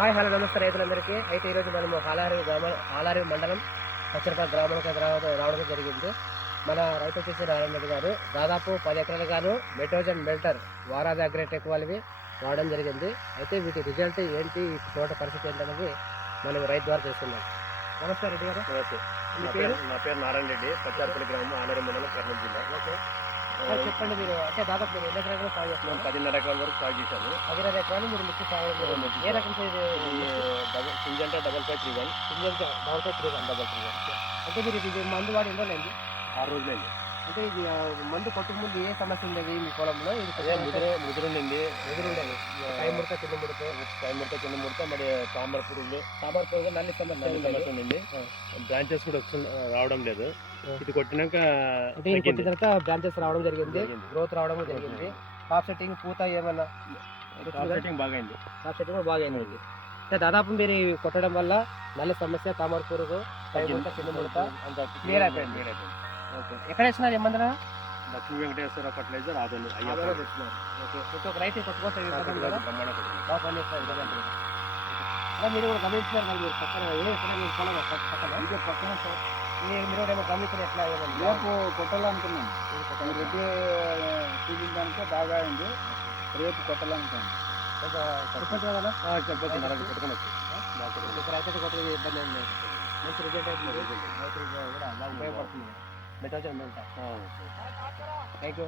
Hi hello నమస్తే రైతులందరికీ. అయితే ఈరోజు మనము హాలారి మండలం కచ్చరపాక గ్రామానికి రావడం జరిగింది. మన రైతు వచ్చేసి నారాయణ రెడ్డి గారు దాదాపు 10 ఎకరాలుగాను మెటోజన్ మెల్టర్ వారాది అగ్రిటెక్ వాళ్ళవి వాడడం జరిగింది. అయితే వీటి రిజల్ట్ ఏంటి, ఈ తోట పరిస్థితి ఏంటనేది మనం రైతు ద్వారా తెలుసుకుందాం. నమస్తే రెడ్డి గారు. నమస్తే. నా పేరు నారాయణ రెడ్డి, పచ్చారపల్లి గ్రామం, హాలారి మండలం, కర్నూలు జిల్లా. ఓకే, చెప్పండి. మీరు అంటే దాదాపు మీరు ఎన్ని ఎకరాలు సాగు చేస్తున్నారు? 10.5 ఎకరాల వరకు సాగు చేశాను. 10 ఎకరాలు మీరు మిర్చి సాగు చేస్తున్నారు. ఏ రకం సింజంటే 5531, డబల్ 531. అంటే మీరు ఇది మందు వాడి ఎన్నో లేదు? 6 రోజులైంది. అంటే ఇది మందు కొట్టుకు ముందు ఏ సమస్య ఉండేది మీ పొలంలో? ఇది ముదురుండింది, ఎదురుండేది పై ముడత కింద ముడత, మరి తామర పురుగులు, నల్లి సమస్య ఉండింది. బ్రాంచెస్ కూడా రావడం లేదు. ఇది కొట్టినాక కొట్టిన తర్వాత బ్రాంచెస్ రావడం జరిగింది, గ్రోత్ రావడం జరిగింది. టాప్ సెట్టింగ్ పూత ఏమన్నా బాగా అయింది. టాప్ సెట్టింగ్ కూడా బాగా అయింది. అంటే దాదాపు మీరు కొట్టడం వల్ల నల్లి సమస్య, తామర పురుగు, పై ముడత కింద ముడత అంత క్లియర్ అయిపోయింది. ఓకే, ఎక్కడ వేసినారు ఏమందరా? లక్ష్మీ వెంకటేశ్వర ఫర్టిలైజర్ ఆదోని తెచ్చినారు. ఓకే, ప్రతి ఒక్క రైతు కొట్టుకోవచ్చు కదా, బాగా పనిచేస్తారు. మీరు కూడా గమనించినారు కదా, మీరు పక్కన మీరు పొలం పక్కన సార్ మీరు కూడా ఏమో గమనించారు ఎట్లా ఏమన్నా? రేపు కొట్టాలనుకున్నాం. రెడ్డి చూపించడానికే బాగా అయింది. రేపు కొట్టాలనుకున్నాం. చెప్పచ్చు కదా, చెప్పచ్చు. కొట్టుకోవచ్చు. రైతు కొట్టే ఇబ్బంది ఏం లేదు. మంచి రిజల్ట్ అవుతుంది, రైతులు కూడా బాగా ఉపయోగపడుతుంది. మెటోజన్ థ్యాంక్ యూ.